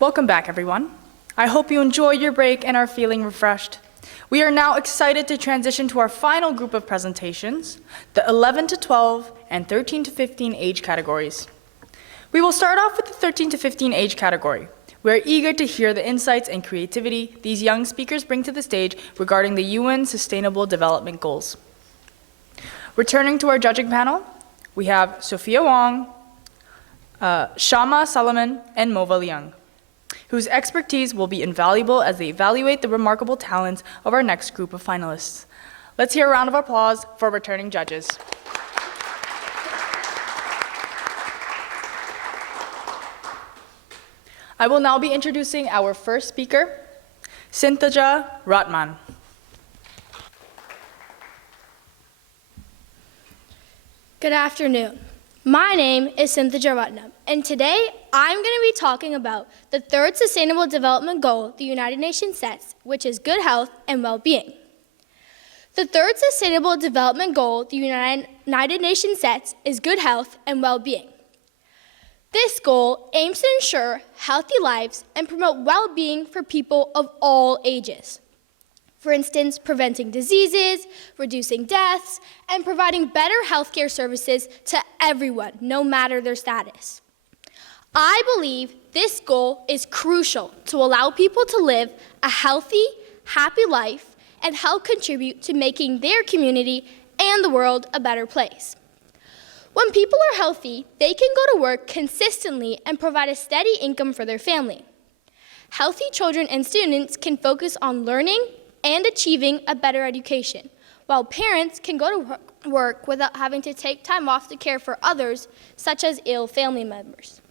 Welcome back, everyone. I hope you enjoy your break and are feeling refreshed. We are now excited to transition to our final group of presentations, the 11 to 12 and 13 to 15 age categories. We will start off with the 13 to 15 age category. We are eager to hear the insights and creativity these young speakers bring to the stage regarding the UN Sustainable Development Goals. Returning to our judging panel, we have Sophia Wong, Shama Solomon, and Mova Liang, whose expertise will be invaluable as they evaluate the remarkable talents of our next group of finalists. Let's hear a round of applause for returning judges. I will now be introducing our first speaker, Sinthaja Ratman. Good afternoon. My name is Sinthaja Ratnam, and today I'm going to be talking about the third Sustainable Development Goal the United Nations sets, which is good health and well-being. The third Sustainable Development Goal the United Nations sets is good health and well-being. This goal aims to ensure healthy lives and promote well-being for people of all ages. For instance, preventing diseases, reducing deaths, and providing better healthcare services to everyone, no matter their status. I believe this goal is crucial to allow people to live a healthy, happy life and help contribute to making their community and the world a better place. When people are healthy, they can go to work consistently and provide a steady income for their family. Healthy children and students can focus on learning and achieving a better education, while parents can go to work without having to take time off to care for others, such as ill family members.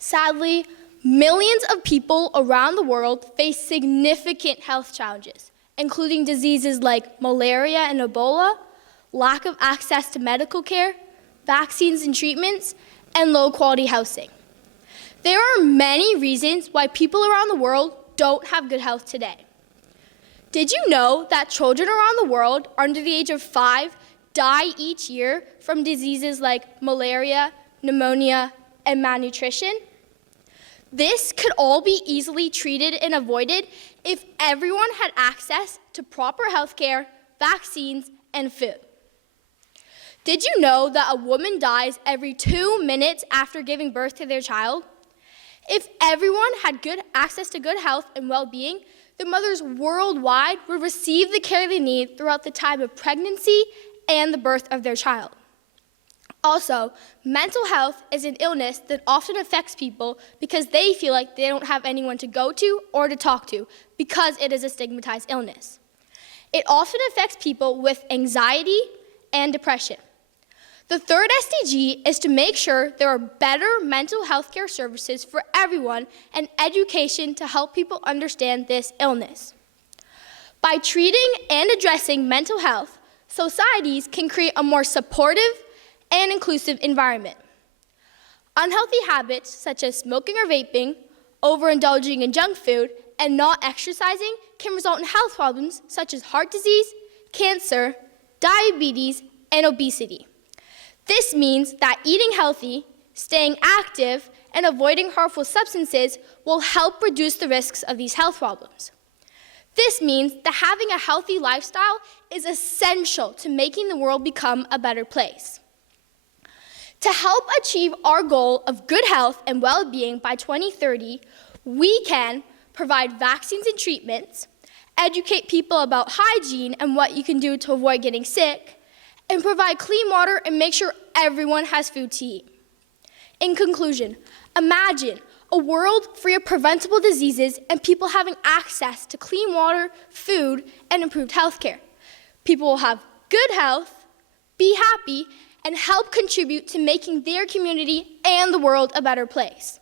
Sadly, millions of people around the world face significant health challenges, including diseases like malaria and Ebola, lack of access to medical care, vaccines and treatments, and low-quality housing. There are many reasons why people around the world don't have good health today. Did you know that children around the world under the age of 5 die each year from diseases like malaria, pneumonia, and malnutrition? This could all be easily treated and avoided if everyone had access to proper health care, vaccines, and food. Did you know that a woman dies every 2 minutes after giving birth to their child? If everyone had good access to good health and well-being, the mothers worldwide would receive the care they need throughout the time of pregnancy and the birth of their child. Also, mental health is an illness that often affects people because they feel like they don't have anyone to go to or to talk to because it is a stigmatized illness. It often affects people with anxiety and depression. The third SDG is to make sure there are better mental health care services for everyone and education to help people understand this illness. By treating and addressing mental health, societies can create a more supportive and inclusive environment. Unhealthy habits such as smoking or vaping, overindulging in junk food, and not exercising can result in health problems such as heart disease, cancer, diabetes, and obesity. This means that eating healthy, staying active, and avoiding harmful substances will help reduce the risks of these health problems. This means that having a healthy lifestyle is essential to making the world become a better place. To help achieve our goal of good health and well-being by 2030, we can provide vaccines and treatments, educate people about hygiene and what you can do to avoid getting sick, and provide clean water and make sure everyone has food to eat. In conclusion, imagine a world free of preventable diseases and people having access to clean water, food, and improved health care. People will have good health, be happy, and help contribute to making their community and the world a better place.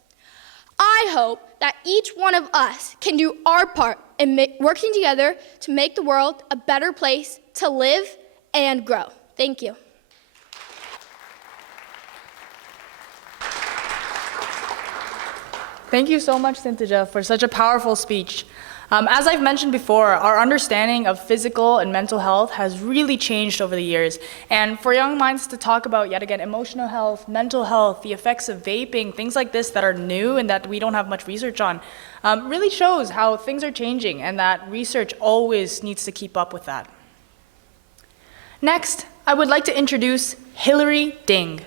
I hope that each one of us can do our part in working together to make the world a better place to live and grow. Thank you. Thank you so much, Sinthaja, for such a powerful speech. As I've mentioned before, our understanding of physical and mental health has really changed over the years. And for young minds to talk about, yet again, emotional health, mental health, the effects of vaping, things like this that are new and that we don't have much research on, really shows how things are changing and that research always needs to keep up with that. Next, I would like to introduce Hilary Ding.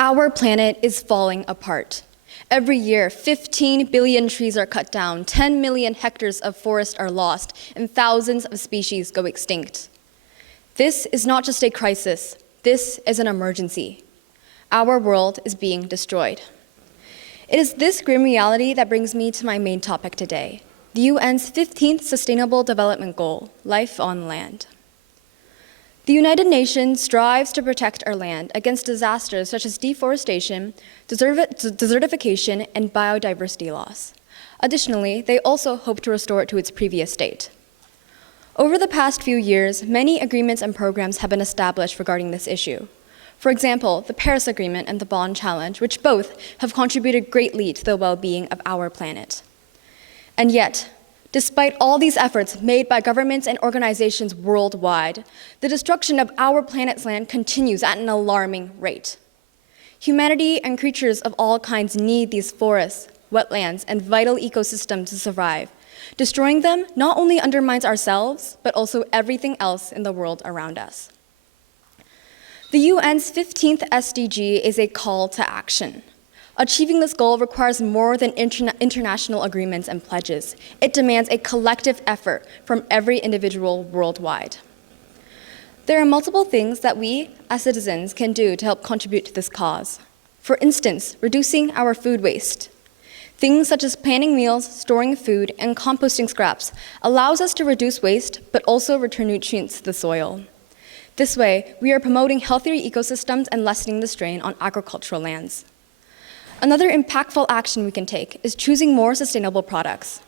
Our planet is falling apart. Every year, 15 billion trees are cut down, 10 million hectares of forest are lost, and thousands of species go extinct. This is not just a crisis, this is an emergency. Our world is being destroyed. It is this grim reality that brings me to my main topic today, the UN's 15th Sustainable Development Goal, Life on Land. The United Nations strives to protect our land against disasters such as deforestation, desertification, and biodiversity loss. Additionally, they also hope to restore it to its previous state. Over the past few years, many agreements and programs have been established regarding this issue. For example, the Paris Agreement and the Bonn Challenge, which both have contributed greatly to the well-being of our planet. And yet, despite all these efforts made by governments and organizations worldwide, the destruction of our planet's land continues at an alarming rate. Humanity and creatures of all kinds need these forests, wetlands, and vital ecosystems to survive. Destroying them not only undermines ourselves, but also everything else in the world around us. The UN's 15th SDG is a call to action. Achieving this goal requires more than international agreements and pledges. It demands a collective effort from every individual worldwide. There are multiple things that we, as citizens, can do to help contribute to this cause. For instance, reducing our food waste. Things such as planning meals, storing food, and composting scraps allows us to reduce waste, but also return nutrients to the soil. This way, we are promoting healthier ecosystems and lessening the strain on agricultural lands. Another impactful action we can take is choosing more sustainable products.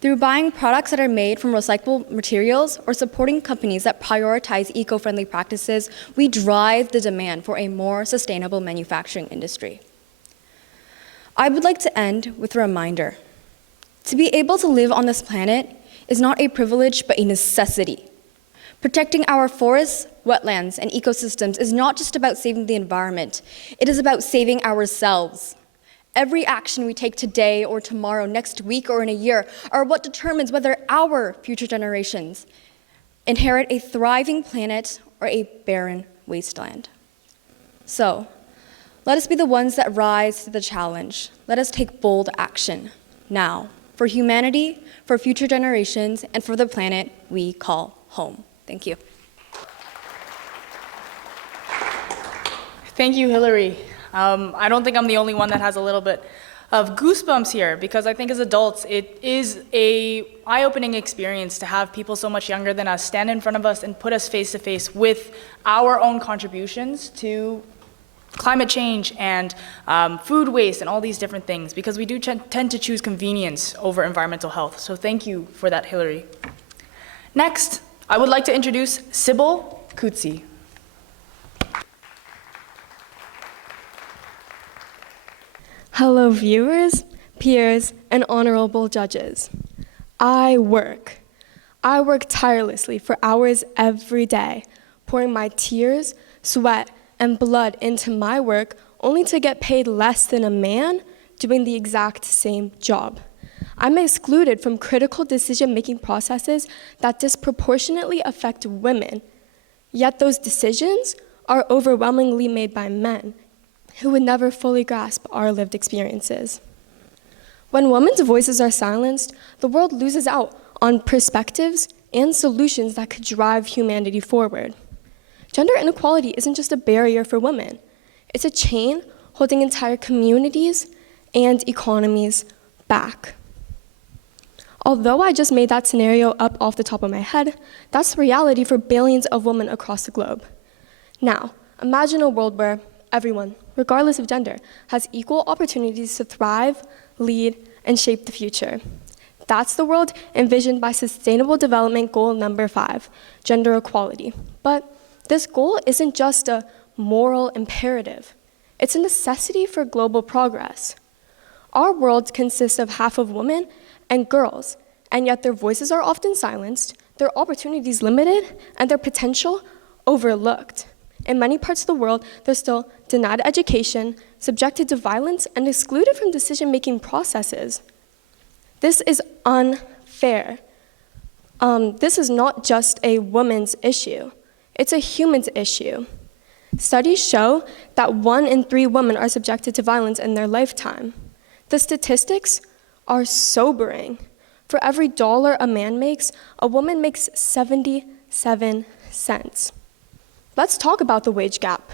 Through buying products that are made from recyclable materials or supporting companies that prioritize eco-friendly practices, we drive the demand for a more sustainable manufacturing industry. I would like to end with a reminder. To be able to live on this planet is not a privilege, but a necessity. Protecting our forests, wetlands, and ecosystems is not just about saving the environment, it is about saving ourselves. Every action we take today or tomorrow, next week or in a year, are what determines whether our future generations inherit a thriving planet or a barren wasteland. So, let us be the ones that rise to the challenge. Let us take bold action now for humanity, for future generations, and for the planet we call home. Thank you. Thank you, Hilary. I don't think I'm the only one that has a little bit of goosebumps here, because I think as adults, it is a eye-opening experience to have people so much younger than us stand in front of us and put us face to face with our own contributions to climate change and food waste and all these different things, because we do tend to choose convenience over environmental health. So thank you for that, Hilary. Next, I would like to introduce Sybil Kutsi. Hello viewers, peers, and honorable judges. I work tirelessly for hours every day, pouring my tears, sweat, and blood into my work only to get paid less than a man doing the exact same job. I'm excluded from critical decision-making processes that disproportionately affect women, yet those decisions are overwhelmingly made by men who would never fully grasp our lived experiences. When women's voices are silenced, the world loses out on perspectives and solutions that could drive humanity forward. Gender inequality isn't just a barrier for women. It's a chain holding entire communities and economies back. Although I just made that scenario up off the top of my head, that's the reality for billions of women across the globe. Now, imagine a world where everyone, regardless of gender, has equal opportunities to thrive, lead, and shape the future. That's the world envisioned by Sustainable Development Goal number 5, gender equality. But this goal isn't just a moral imperative. It's a necessity for global progress. Our world consists of half of women and girls, and yet their voices are often silenced, their opportunities limited, and their potential overlooked. In many parts of the world, they're still denied education, subjected to violence, and excluded from decision-making processes. This is unfair. This is not just a woman's issue. It's a human's issue. Studies show that 1 in 3 women are subjected to violence in their lifetime. The statistics are sobering. For every dollar a man makes, a woman makes 77 cents. Let's talk about the wage gap.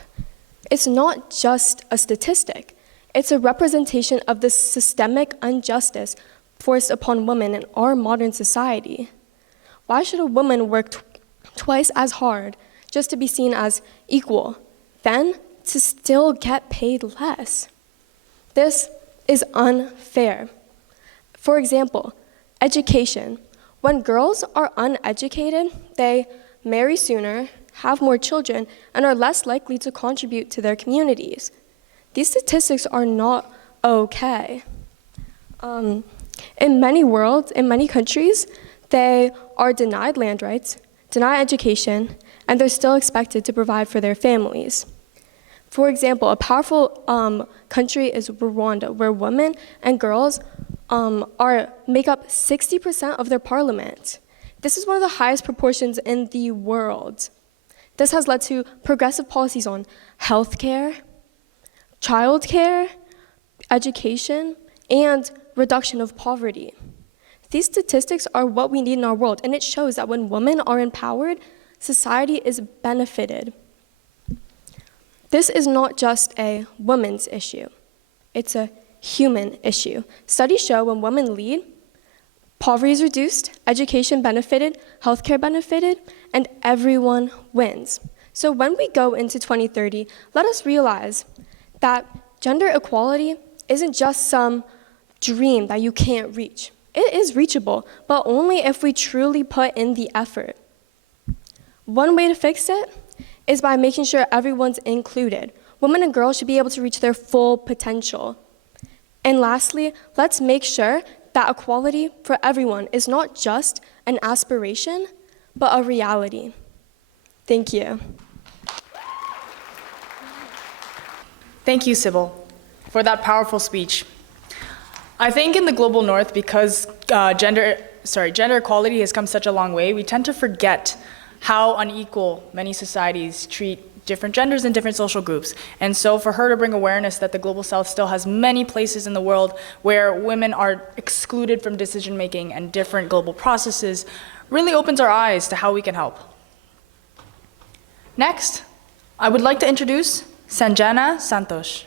It's not just a statistic. It's a representation of the systemic injustice forced upon women in our modern society. Why should a woman work twice as hard just to be seen as equal, then to still get paid less? This is unfair. For example, education. When girls are uneducated, they marry sooner, have more children, and are less likely to contribute to their communities. These statistics are not okay. In many countries, they are denied land rights, denied education, and they're still expected to provide for their families. For example, a powerful country is Rwanda, where women and girls make up 60% of their parliament. This is one of the highest proportions in the world. This has led to progressive policies on healthcare, childcare, education, and reduction of poverty. These statistics are what we need in our world, and it shows that when women are empowered, society is benefited. This is not just a women's issue. It's a human issue. Studies show when women lead, poverty is reduced, education benefited, healthcare benefited, and everyone wins. So when we go into 2030, let us realize that gender equality isn't just some dream that you can't reach. It is reachable, but only if we truly put in the effort. One way to fix it is by making sure everyone's included. Women and girls should be able to reach their full potential. And lastly, let's make sure that equality for everyone is not just an aspiration, but a reality. Thank you. Thank you, Sybil, for that powerful speech. I think in the global north, because gender equality has come such a long way, we tend to forget how unequal many societies treat different genders and different social groups. And so for her to bring awareness that the global south still has many places in the world where women are excluded from decision making and different global processes really opens our eyes to how we can help. Next, I would like to introduce Sanjana Santosh.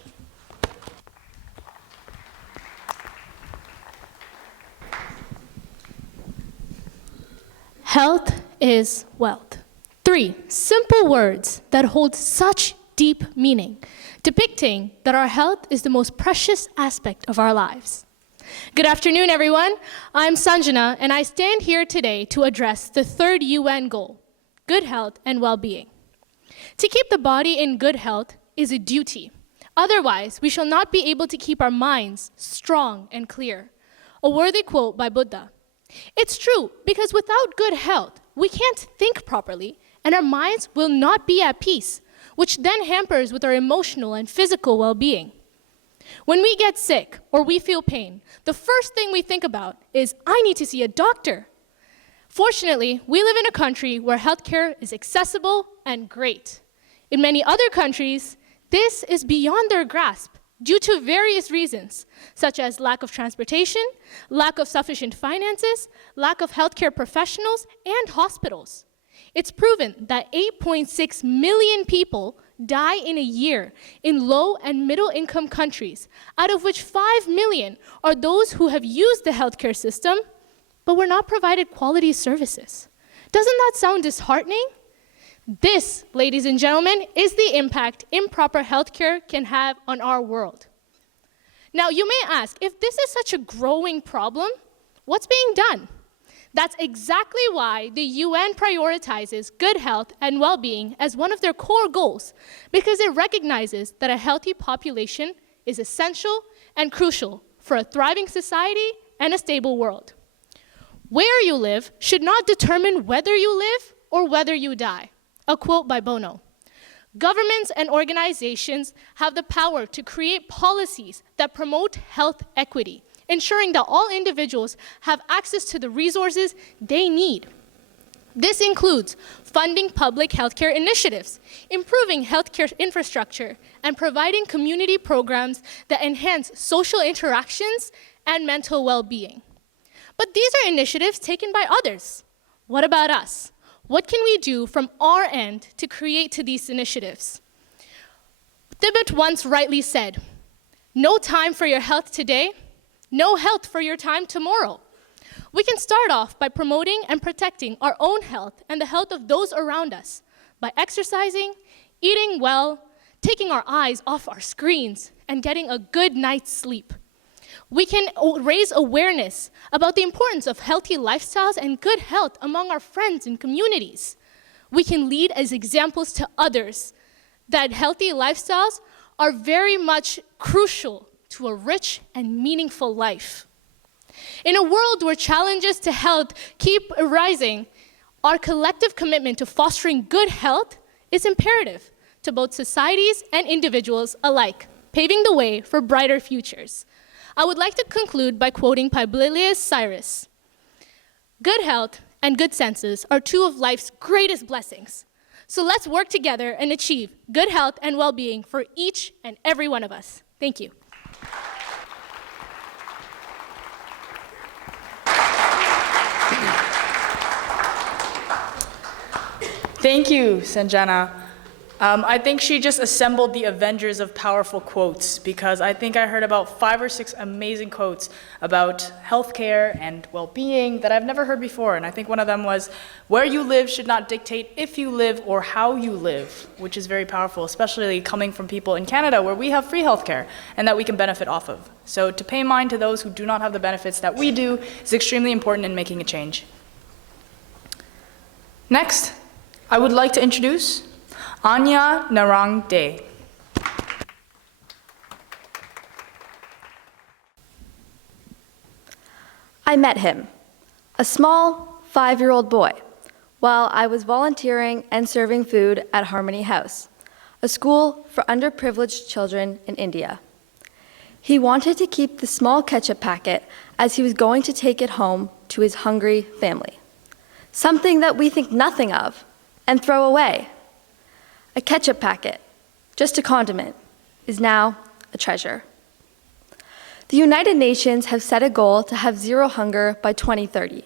Health is wealth. 3 simple words that hold such deep meaning, depicting that our health is the most precious aspect of our lives. Good afternoon, everyone. I'm Sanjana, and I stand here today to address the 3rd UN goal, good health and well-being. To keep the body in good health is a duty. Otherwise, we shall not be able to keep our minds strong and clear. A worthy quote by Buddha. It's true, because without good health, we can't think properly, and our minds will not be at peace, which then hampers with our emotional and physical well-being. When we get sick or we feel pain, the first thing we think about is, I need to see a doctor. Fortunately, we live in a country where healthcare is accessible and great. In many other countries, this is beyond their grasp due to various reasons, such as lack of transportation, lack of sufficient finances, lack of healthcare professionals, and hospitals. It's proven that 8.6 million people die in a year in low and middle income countries, out of which 5 million are those who have used the healthcare system, but were not provided quality services. Doesn't that sound disheartening? This, ladies and gentlemen, is the impact improper healthcare can have on our world. Now, you may ask, if this is such a growing problem, what's being done? That's exactly why the UN prioritizes good health and well-being as one of their core goals, because it recognizes that a healthy population is essential and crucial for a thriving society and a stable world. Where you live should not determine whether you live or whether you die. A quote by Bono. Governments and organizations have the power to create policies that promote health equity, ensuring that all individuals have access to the resources they need. This includes funding public healthcare initiatives, improving healthcare infrastructure, and providing community programs that enhance social interactions and mental well-being. But these are initiatives taken by others. What about us? What can we do from our end to create to these initiatives? Thibaut once rightly said, "No time for your health today, no health for your time tomorrow." We can start off by promoting and protecting our own health and the health of those around us by exercising, eating well, taking our eyes off our screens, and getting a good night's sleep. We can raise awareness about the importance of healthy lifestyles and good health among our friends and communities. We can lead as examples to others that healthy lifestyles are very much crucial to a rich and meaningful life. In a world where challenges to health keep rising, our collective commitment to fostering good health is imperative to both societies and individuals alike, paving the way for brighter futures. I would like to conclude by quoting Publilius Cyrus. "Good health and good senses are two of life's greatest blessings. So let's work together and achieve good health and well-being for each and every one of us." Thank you. Thank you, Sanjana. I think she just assembled the Avengers of powerful quotes, because I think I heard about 5 or 6 amazing quotes about healthcare and well-being that I've never heard before. And I think one of them was, "Where you live should not dictate if you live or how you live," which is very powerful, especially coming from people in Canada where we have free healthcare and that we can benefit off of. So to pay mind to those who do not have the benefits that we do is extremely important in making a change. Next, I would like to introduce Anya Narang Day. I met him, a small 5-year-old boy, while I was volunteering and serving food at Harmony House, a school for underprivileged children in India. He wanted to keep the small ketchup packet as he was going to take it home to his hungry family, something that we think nothing of and throw away. A ketchup packet, just a condiment, is now a treasure. The United Nations have set a goal to have zero hunger by 2030.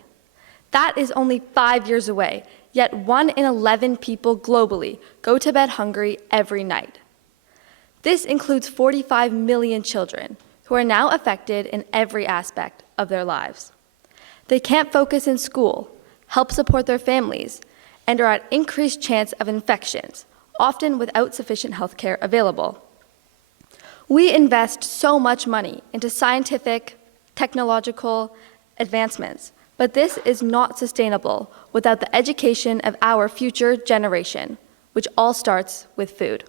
That is only 5 years away, yet 1 in 11 people globally go to bed hungry every night. This includes 45 million children who are now affected in every aspect of their lives. They can't focus in school, help support their families, and are at increased chance of infections, often without sufficient health care available. We invest so much money into scientific, technological advancements, but this is not sustainable without the education of our future generation, which all starts with food.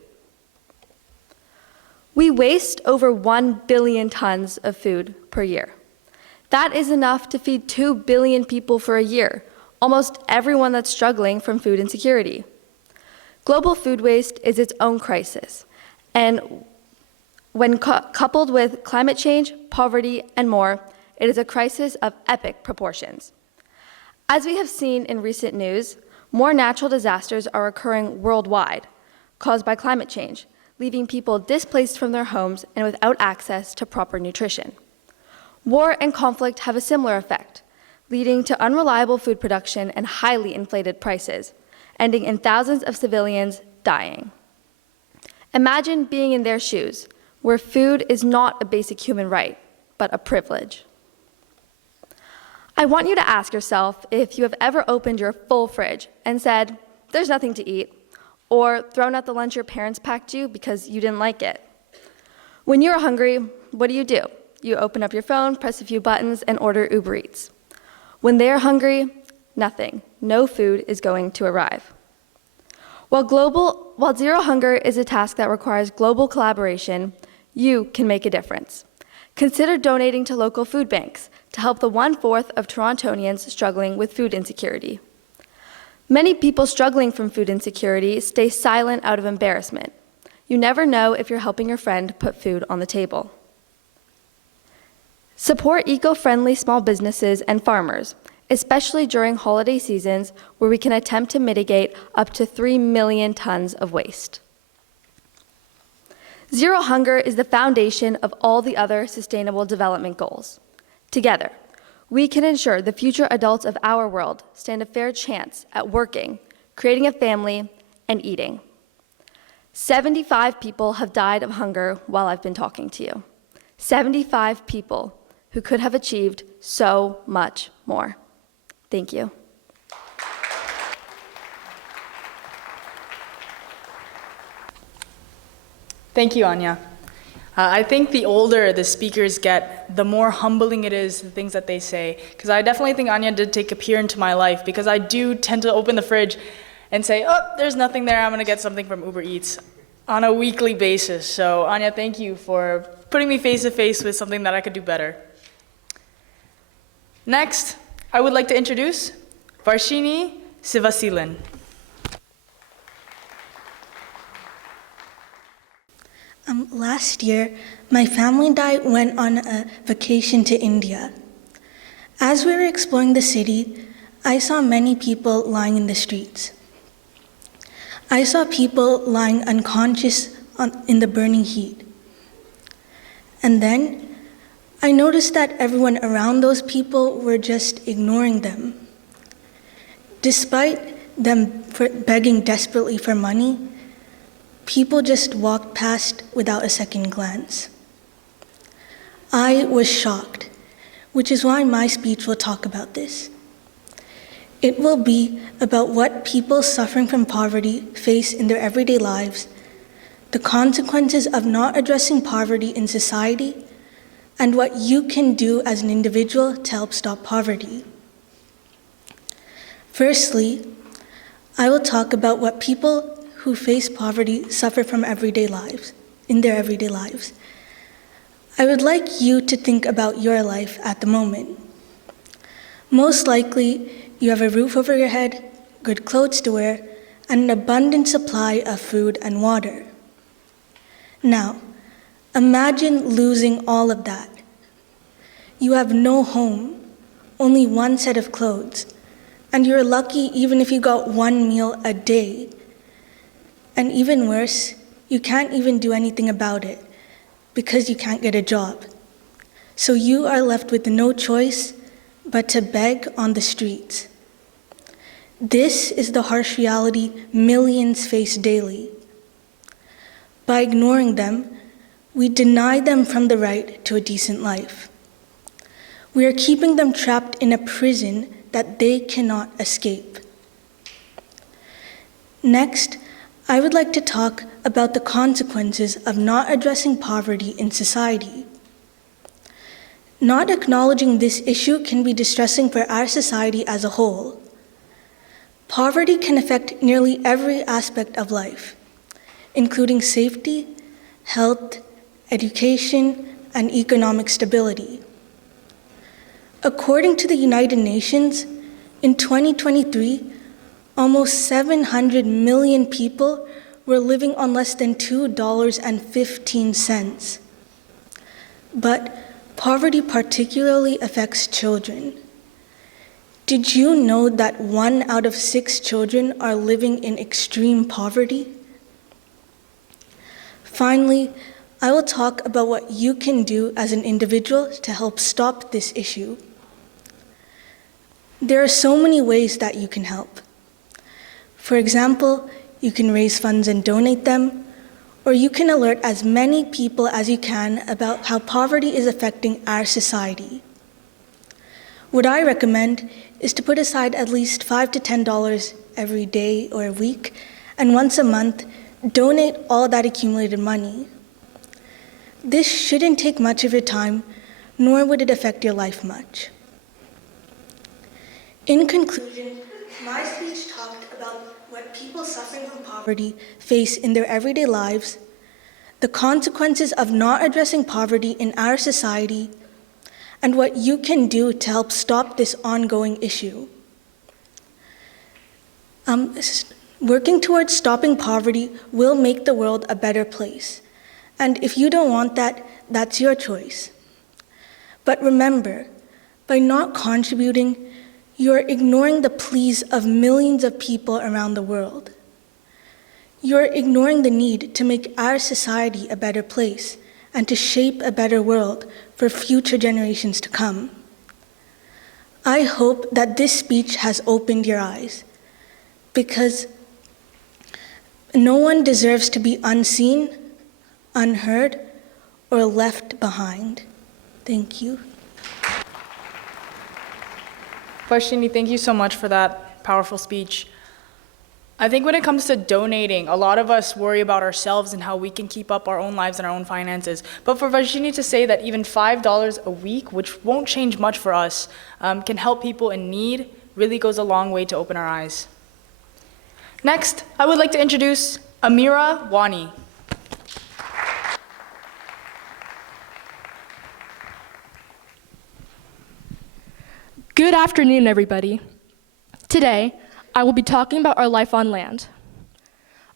We waste over 1 billion tons of food per year. That is enough to feed 2 billion people for a year, almost everyone that's struggling from food insecurity. Global food waste is its own crisis, and when coupled with climate change, poverty, and more, it is a crisis of epic proportions. As we have seen in recent news, more natural disasters are occurring worldwide, caused by climate change, leaving people displaced from their homes and without access to proper nutrition. War and conflict have a similar effect, leading to unreliable food production and highly inflated prices, ending in thousands of civilians dying. Imagine being in their shoes, where food is not a basic human right, but a privilege. I want you to ask yourself if you have ever opened your full fridge and said, "There's nothing to eat," or thrown out the lunch your parents packed you because you didn't like it. When you're hungry, what do? You open up your phone, press a few buttons, and order Uber Eats. When they are hungry, nothing, no food is going to arrive. While zero hunger is a task that requires global collaboration, you can make a difference. Consider donating to local food banks to help the 1/4 of Torontonians struggling with food insecurity. Many people struggling from food insecurity stay silent out of embarrassment. You never know if you're helping your friend put food on the table. Support eco-friendly small businesses and farmers, especially during holiday seasons where we can attempt to mitigate up to 3 million tons of waste. Zero hunger is the foundation of all the other sustainable development goals. Together, we can ensure the future adults of our world stand a fair chance at working, creating a family, and eating. 75 people have died of hunger while I've been talking to you. 75 people who could have achieved so much more. Thank you. Thank you, Anya. I think the older the speakers get, the more humbling it is, the things that they say. Because I definitely think Anya did take a peer into my life, because I do tend to open the fridge and say, oh, there's nothing there, I'm gonna get something from Uber Eats on a weekly basis. So Anya, thank you for putting me face to face with something that I could do better. Next, I would like to introduce Varshini Sivasilan. Last year, my family and I went on a vacation to India. As we were exploring the city, I saw many people lying in the streets. I saw people lying unconscious in the burning heat. And then I noticed that everyone around those people were just ignoring them. Despite them begging desperately for money, people just walked past without a second glance. I was shocked, which is why my speech will talk about this. It will be about what people suffering from poverty face in their everyday lives, the consequences of not addressing poverty in society, and what you can do as an individual to help stop poverty. Firstly, I will talk about what people who face poverty suffer from in their everyday lives. I would like you to think about your life at the moment. Most likely, you have a roof over your head, good clothes to wear, and an abundant supply of food and water. Now, imagine losing all of that. You have no home, only one set of clothes, and you're lucky even if you got one meal a day. And even worse, you can't even do anything about it because you can't get a job. So you are left with no choice but to beg on the streets. This is the harsh reality millions face daily. By ignoring them, we deny them from the right to a decent life. We are keeping them trapped in a prison that they cannot escape. Next, I would like to talk about the consequences of not addressing poverty in society. Not acknowledging this issue can be distressing for our society as a whole. Poverty can affect nearly every aspect of life, including safety, health, education, and economic stability. According to the United Nations, in 2023, almost 700 million people were living on less than $2.15. But poverty particularly affects children. Did you know that 1 out of 6 children are living in extreme poverty? Finally, I will talk about what you can do as an individual to help stop this issue. There are so many ways that you can help. For example, you can raise funds and donate them, or you can alert as many people as you can about how poverty is affecting our society. What I recommend is to put aside at least $5 to $10 every day or week, and once a month, donate all that accumulated money. This shouldn't take much of your time, nor would it affect your life much. In conclusion, my speech talked about what people suffering from poverty face in their everyday lives, the consequences of not addressing poverty in our society, and what you can do to help stop this ongoing issue. Working towards stopping poverty will make the world a better place. And if you don't want that, that's your choice. But remember, by not contributing, you're ignoring the pleas of millions of people around the world. You're ignoring the need to make our society a better place and to shape a better world for future generations to come. I hope that this speech has opened your eyes, because no one deserves to be unseen, unheard, or left behind. Thank you. Varshini, thank you so much for that powerful speech. I think when it comes to donating, a lot of us worry about ourselves and how we can keep up our own lives and our own finances. But for Varshini to say that even $5 a week, which won't change much for us, can help people in need, really goes a long way to open our eyes. Next, I would like to introduce Amira Wani. Good afternoon, everybody. Today, I will be talking about our life on land.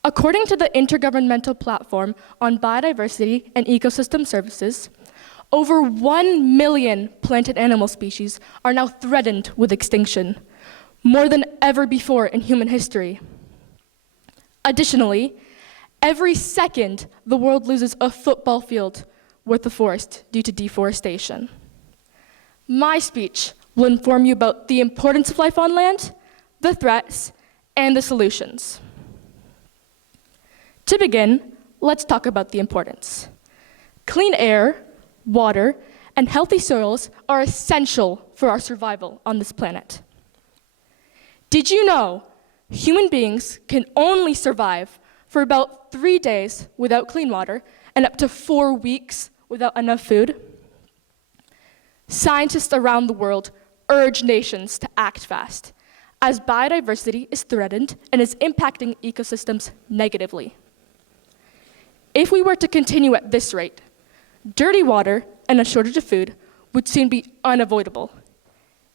According to the Intergovernmental Platform on Biodiversity and Ecosystem Services, over 1 million plant and animal species are now threatened with extinction, more than ever before in human history. Additionally, every second, the world loses a football field worth of forest due to deforestation. My speech will inform you about the importance of life on land, the threats, and the solutions. To begin, let's talk about the importance. Clean air, water, and healthy soils are essential for our survival on this planet. Did you know human beings can only survive for about 3 days without clean water and up to 4 weeks without enough food? Scientists around the world urge nations to act fast, as biodiversity is threatened and is impacting ecosystems negatively. If we were to continue at this rate, dirty water and a shortage of food would soon be unavoidable,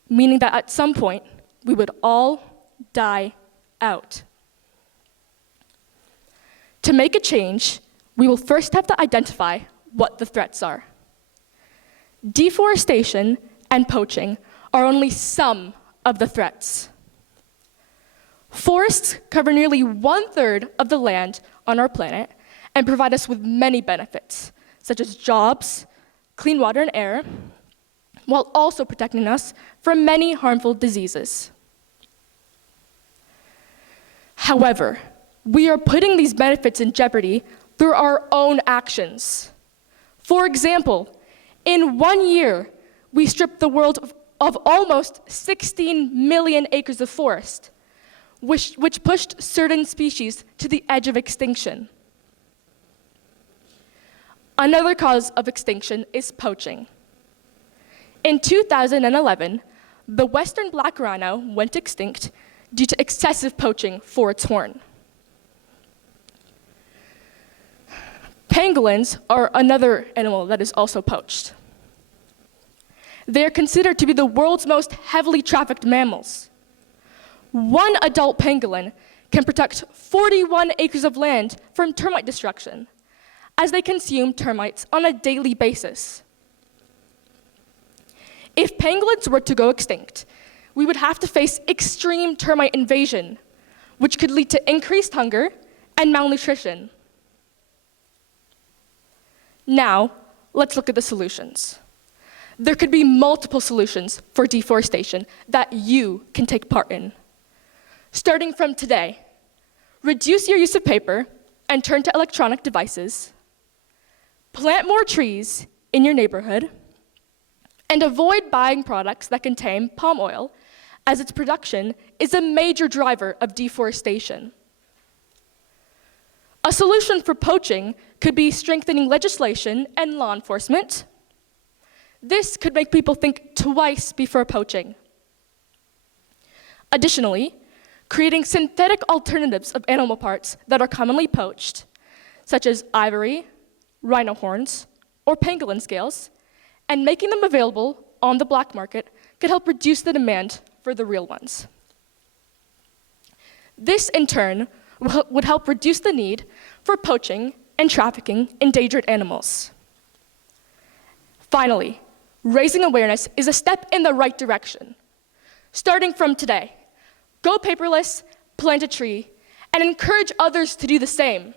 meaning that at some point, we would all die out. To make a change, we will first have to identify what the threats are. Deforestation and poaching are only some of the threats. Forests cover nearly 1/3 of the land on our planet and provide us with many benefits, such as jobs, clean water and air, while also protecting us from many harmful diseases. However, we are putting these benefits in jeopardy through our own actions. For example, in 1 year, we stripped the world of almost 16 million acres of forest, which pushed certain species to the edge of extinction. Another cause of extinction is poaching. In 2011, the western black rhino went extinct due to excessive poaching for its horn. Pangolins are another animal that is also poached. They are considered to be the world's most heavily trafficked mammals. One adult pangolin can protect 41 acres of land from termite destruction, as they consume termites on a daily basis. If pangolins were to go extinct, we would have to face extreme termite invasion, which could lead to increased hunger and malnutrition. Now, let's look at the solutions. There could be multiple solutions for deforestation that you can take part in. Starting from today, reduce your use of paper and turn to electronic devices. Plant more trees in your neighborhood, and avoid buying products that contain palm oil, as its production is a major driver of deforestation. A solution for poaching could be strengthening legislation and law enforcement. This could make people think twice before poaching. Additionally, creating synthetic alternatives of animal parts that are commonly poached, such as ivory, rhino horns, or pangolin scales, and making them available on the black market could help reduce the demand for the real ones. This, in turn, would help reduce the need for poaching and trafficking endangered animals. Finally, raising awareness is a step in the right direction. Starting from today, go paperless, plant a tree, and encourage others to do the same.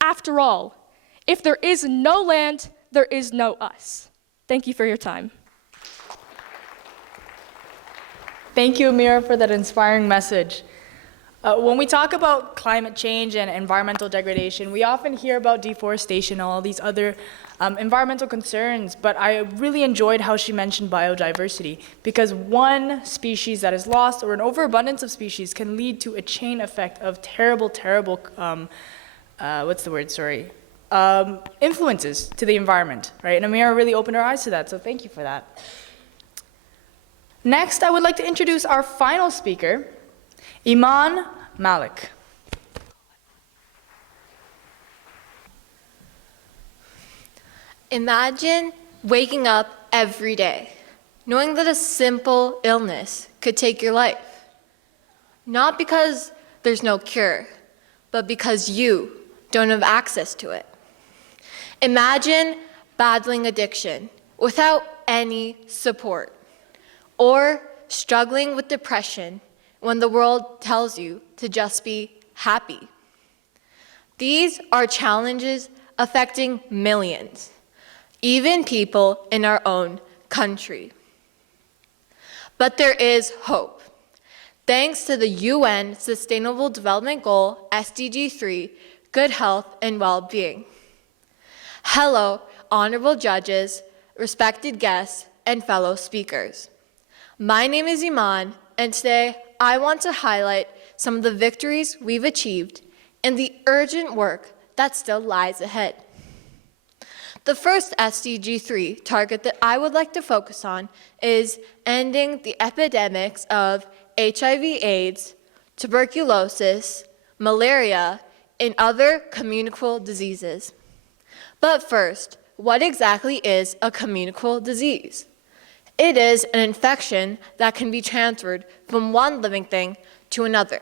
After all, if there is no land, there is no us. Thank you for your time. Thank you, Amira, for that inspiring message. When we talk about climate change and environmental degradation, we often hear about deforestation and all these other environmental concerns, but I really enjoyed how she mentioned biodiversity, because one species that is lost or an overabundance of species can lead to a chain effect of terrible, influences to the environment, right? And Amira really opened our eyes to that, so thank you for that. Next, I would like to introduce our final speaker, Iman Malik. Imagine waking up every day, knowing that a simple illness could take your life. Not because there's no cure, but because you don't have access to it. Imagine battling addiction without any support, or struggling with depression when the world tells you to just be happy. These are challenges affecting millions, even people in our own country. But there is hope. Thanks to the UN Sustainable Development Goal, SDG 3, good health and well-being. Hello, honorable judges, respected guests, and fellow speakers. My name is Iman, and today I want to highlight some of the victories we've achieved and the urgent work that still lies ahead. The first SDG 3 target that I would like to focus on is ending the epidemics of HIV/AIDS, tuberculosis, malaria, and other communicable diseases. But first, what exactly is a communicable disease? It is an infection that can be transferred from one living thing to another.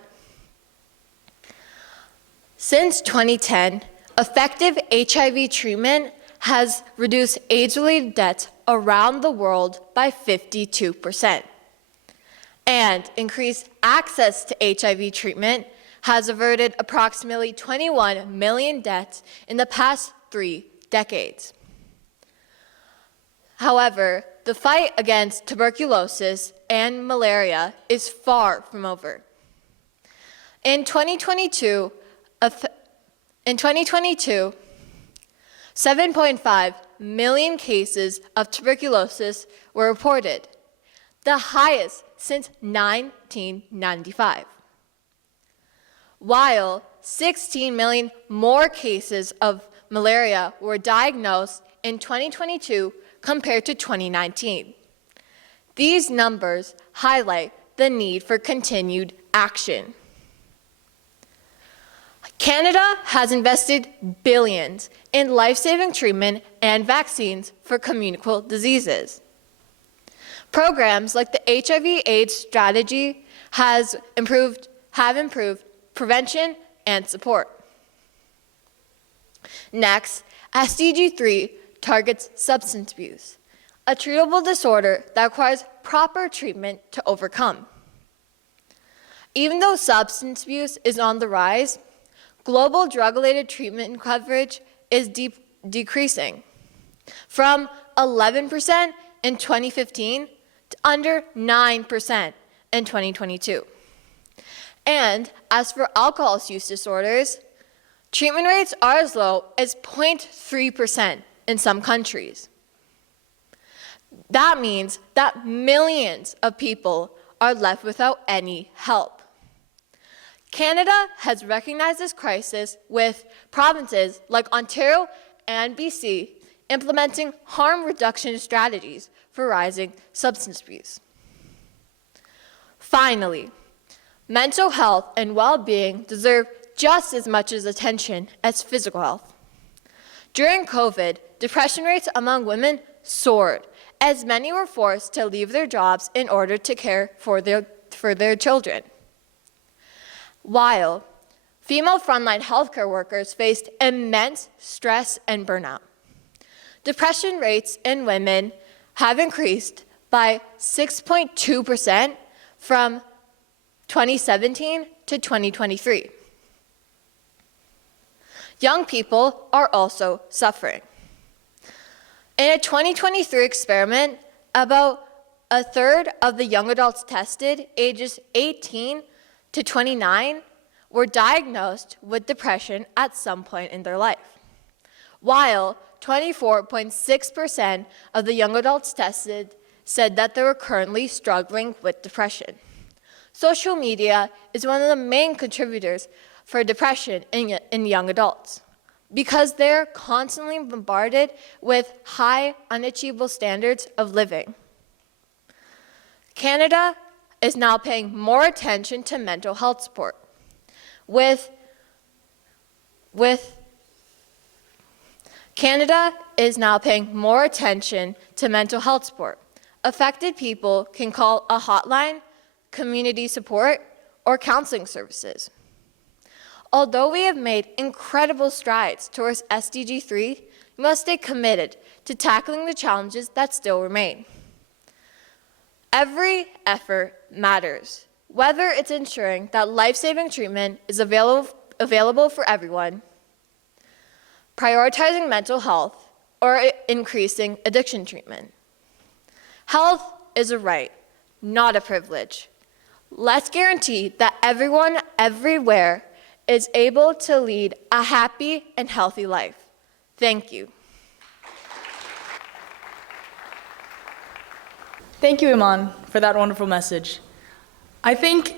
Since 2010, effective HIV treatment has reduced AIDS-related deaths around the world by 52%. And increased access to HIV treatment has averted approximately 21 million deaths in the past 3 decades. However, the fight against tuberculosis and malaria is far from over. In 2022, 7.5 million cases of tuberculosis were reported, the highest since 1995. While 16 million more cases of malaria were diagnosed in 2022 compared to 2019. These numbers highlight the need for continued action. Canada has invested billions in life-saving treatment and vaccines for communicable diseases. Programs like the HIV/AIDS strategy have improved prevention and support. Next, SDG 3 targets substance abuse, a treatable disorder that requires proper treatment to overcome. Even though substance abuse is on the rise, global drug-related treatment coverage is decreasing from 11% in 2015 to under 9% in 2022. And as for alcohol use disorders, treatment rates are as low as 0.3% in some countries. That means that millions of people are left without any help. Canada has recognized this crisis, with provinces like Ontario and BC implementing harm reduction strategies for rising substance abuse. Finally, Mental health and well-being deserve just as much as attention as physical health. During COVID, depression rates among women soared, as many were forced to leave their jobs in order to care for their children. While female frontline healthcare workers faced immense stress and burnout. Depression rates in women have increased by 6.2% from 2017 to 2023. Young people are also suffering. In a 2023 experiment, about a third of the young adults tested, ages 18 to 29, were diagnosed with depression at some point in their life, while 24.6% of the young adults tested said that they were currently struggling with depression. Social media is one of the main contributors for depression in young adults because they're constantly bombarded with high, unachievable standards of living. Canada is now paying more attention to mental health support. Canada is now paying more attention to mental health support. Affected people can call a hotline, community support, or counseling services. Although we have made incredible strides towards SDG 3, we must stay committed to tackling the challenges that still remain. Every effort matters, whether it's ensuring that life-saving treatment is available for everyone, prioritizing mental health, or increasing addiction treatment. Health is a right, not a privilege. Let's guarantee that everyone, everywhere, is able to lead a happy and healthy life. Thank you. Thank you, Iman, for that wonderful message. I think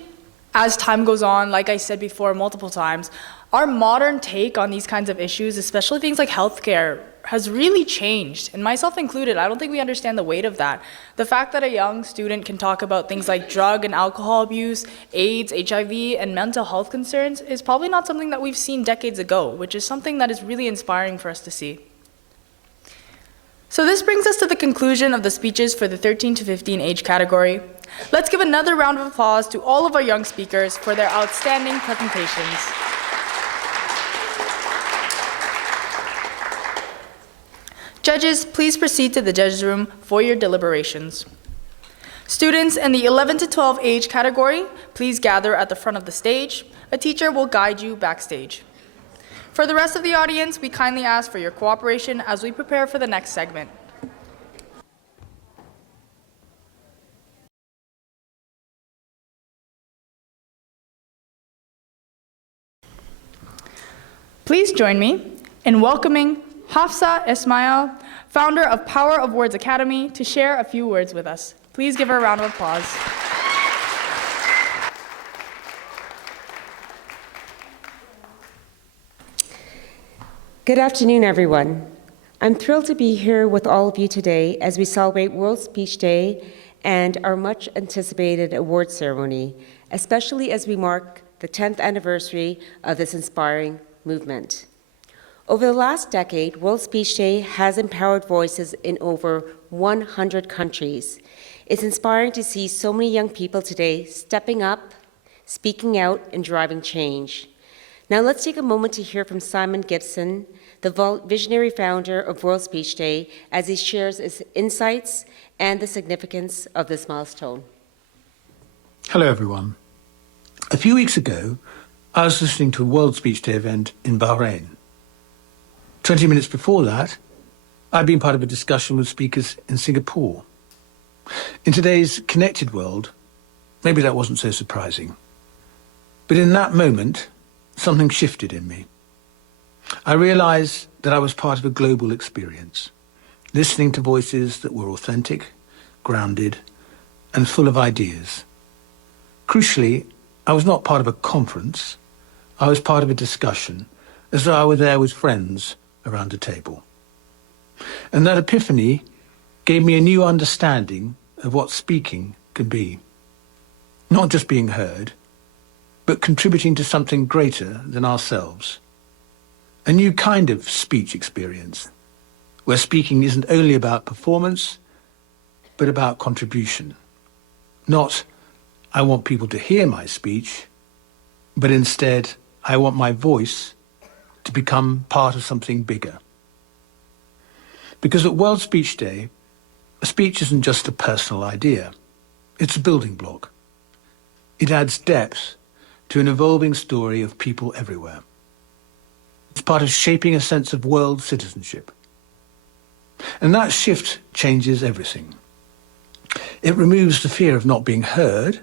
as time goes on, like I said before multiple times, our modern take on these kinds of issues, especially things like healthcare, has really changed, and myself included. I don't think we understand the weight of that. The fact that a young student can talk about things like drug and alcohol abuse, AIDS, HIV, and mental health concerns is probably not something that we've seen decades ago, which is something that is really inspiring for us to see. So this brings us to the conclusion of the speeches for the 13 to 15 age category. Let's give another round of applause to all of our young speakers for their outstanding presentations. Judges, please proceed to the judges' room for your deliberations. Students in the 11 to 12 age category, please gather at the front of the stage. A teacher will guide you backstage. For the rest of the audience, we kindly ask for your cooperation as we prepare for the next segment. Please join me in welcoming Hafsa Ismail, founder of Power of Words Academy, to share a few words with us. Please give her a round of applause. Good afternoon, everyone. I'm thrilled to be here with all of you today as we celebrate World Speech Day and our much anticipated award ceremony, especially as we mark the 10th anniversary of this inspiring movement. Over the last decade, World Speech Day has empowered voices in over 100 countries. It's inspiring to see so many young people today stepping up, speaking out, and driving change. Now let's take a moment to hear from Simon Gibson, the visionary founder of World Speech Day, as he shares his insights and the significance of this milestone. Hello, everyone. A few weeks ago, I was listening to a World Speech Day event in Bahrain. 20 minutes before that, I'd been part of a discussion with speakers in Singapore. In today's connected world, maybe that wasn't so surprising. But in that moment, something shifted in me. I realized that I was part of a global experience, listening to voices that were authentic, grounded, and full of ideas. Crucially, I was not part of a conference. I was part of a discussion, as though I were there with friends around a table. And that epiphany gave me a new understanding of what speaking can be. Not just being heard, but contributing to something greater than ourselves. A new kind of speech experience, where speaking isn't only about performance, but about contribution. Not, I want people to hear my speech, but instead, I want my voice to become part of something bigger. Because at World Speech Day, a speech isn't just a personal idea. It's a building block. It adds depth to an evolving story of people everywhere. It's part of shaping a sense of world citizenship. And that shift changes everything. It removes the fear of not being heard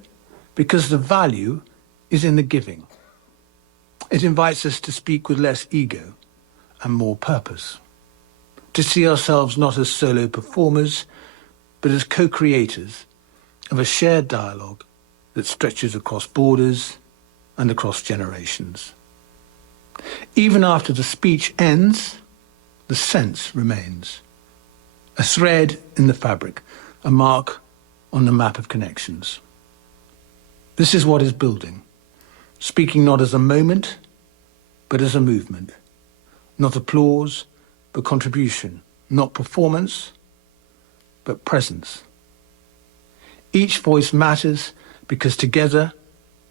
because the value is in the giving. It invites us to speak with less ego and more purpose, to see ourselves not as solo performers, but as co-creators of a shared dialogue that stretches across borders and across generations. Even after the speech ends, the sense remains. A thread in the fabric, a mark on the map of connections. This is what is building, speaking not as a moment, but as a movement. Not applause, but contribution. Not performance, but presence. Each voice matters because together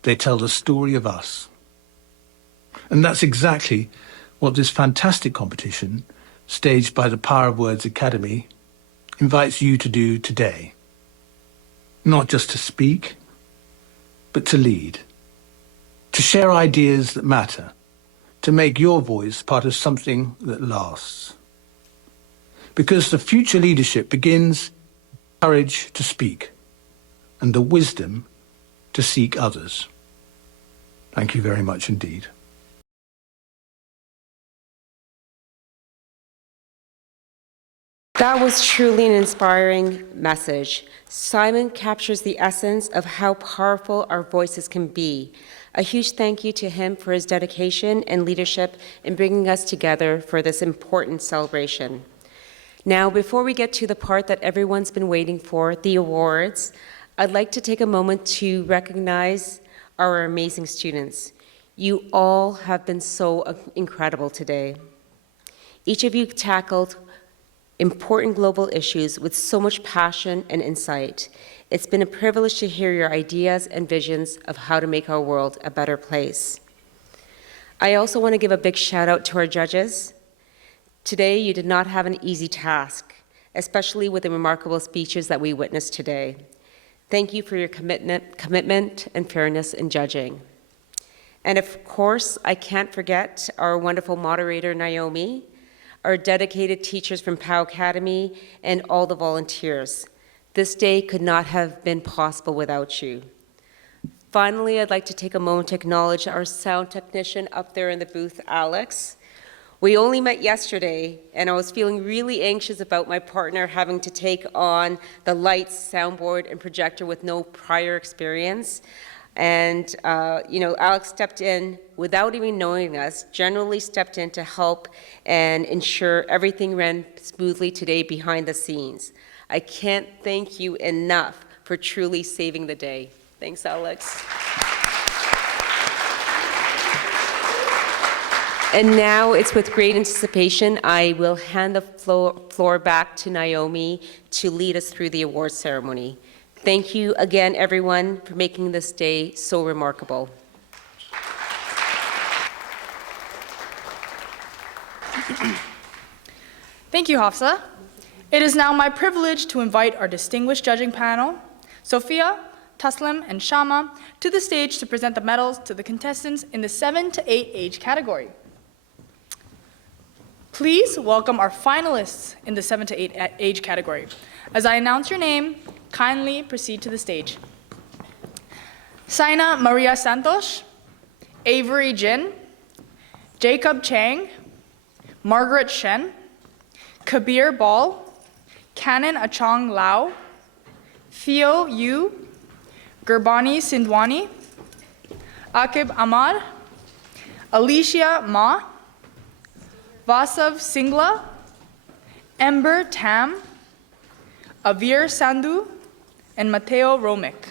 they tell the story of us. And that's exactly what this fantastic competition, staged by the Power of Words Academy, invites you to do today. Not just to speak, but to lead. To share ideas that matter. To make your voice part of something that lasts. Because the future leadership begins with courage to speak and the wisdom to seek others. Thank you very much indeed. That was truly an inspiring message. Simon captures the essence of how powerful our voices can be. A huge thank you to him for his dedication and leadership in bringing us together for this important celebration. Now, before we get to the part that everyone's been waiting for, the awards, I'd like to take a moment to recognize our amazing students. You all have been so incredible today. Each of you tackled important global issues with so much passion and insight. It's been a privilege to hear your ideas and visions of how to make our world a better place. I also want to give a big shout out to our judges. Today, you did not have an easy task, especially with the remarkable speeches that we witnessed today. Thank you for your commitment and fairness in judging. And of course, I can't forget our wonderful moderator, Naomi, our dedicated teachers from POW Academy, and all the volunteers. This day could not have been possible without you. Finally, I'd like to take a moment to acknowledge our sound technician up there in the booth, Alex. We only met yesterday, and I was feeling really anxious about my partner having to take on the lights, soundboard, and projector with no prior experience. And, Alex stepped in without even knowing us, generally stepped in to help and ensure everything ran smoothly today behind the scenes. I can't thank you enough for truly saving the day. Thanks, Alex. And now it's with great anticipation, I will hand the floor back to Naomi to lead us through the awards ceremony. Thank you again, everyone, for making this day so remarkable. Thank you, Hafsa. It is now my privilege to invite our distinguished judging panel, Sophia, Taslim, and Shama, to the stage to present the medals to the contestants in the 7 to 8 age category. Please welcome our finalists in the 7 to 8 age category. As I announce your name, kindly proceed to the stage. Saina Maria Santos, Avery Jin, Jacob Chang, Margaret Shen, Kabir Ball, Canon Achong Lau, Theo Yu, Gurbani Sindwani, Akib Ahmad, Alicia Ma, Vasav Singla, Ember Tam, Avir Sandhu, and Mateo Romick.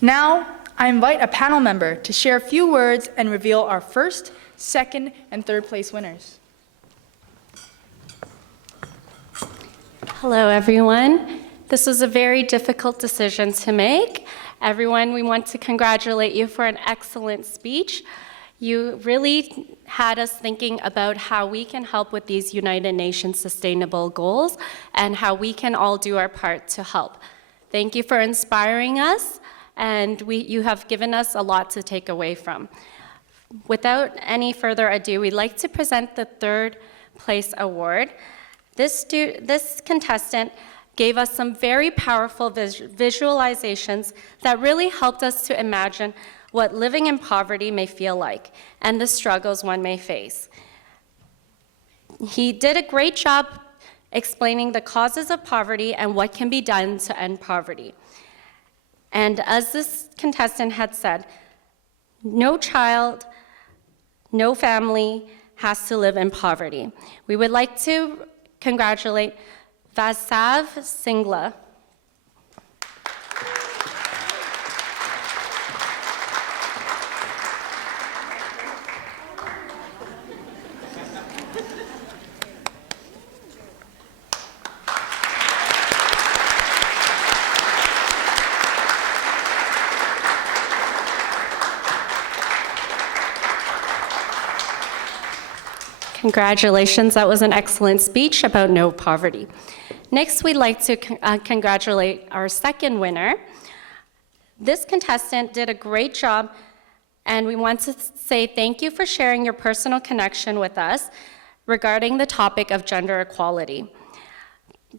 Now, I invite a panel member to share a few words and reveal our first, second, and third place winners. Hello, everyone. This was a very difficult decision to make. Everyone, we want to congratulate you for an excellent speech. You really had us thinking about how we can help with these United Nations Sustainable Goals and how we can all do our part to help. Thank you for inspiring us, and you have given us a lot to take away from. Without any further ado, we'd like to present the third place award. This contestant gave us some very powerful visualizations that really helped us to imagine what living in poverty may feel like and the struggles one may face. He did a great job explaining the causes of poverty and what can be done to end poverty. And as this contestant had said, no child, no family has to live in poverty. We would like to congratulate Vasav Singla. Congratulations, that was an excellent speech about no poverty. Next, we'd like to congratulate our second winner. This contestant did a great job, and we want to say thank you for sharing your personal connection with us regarding the topic of gender equality.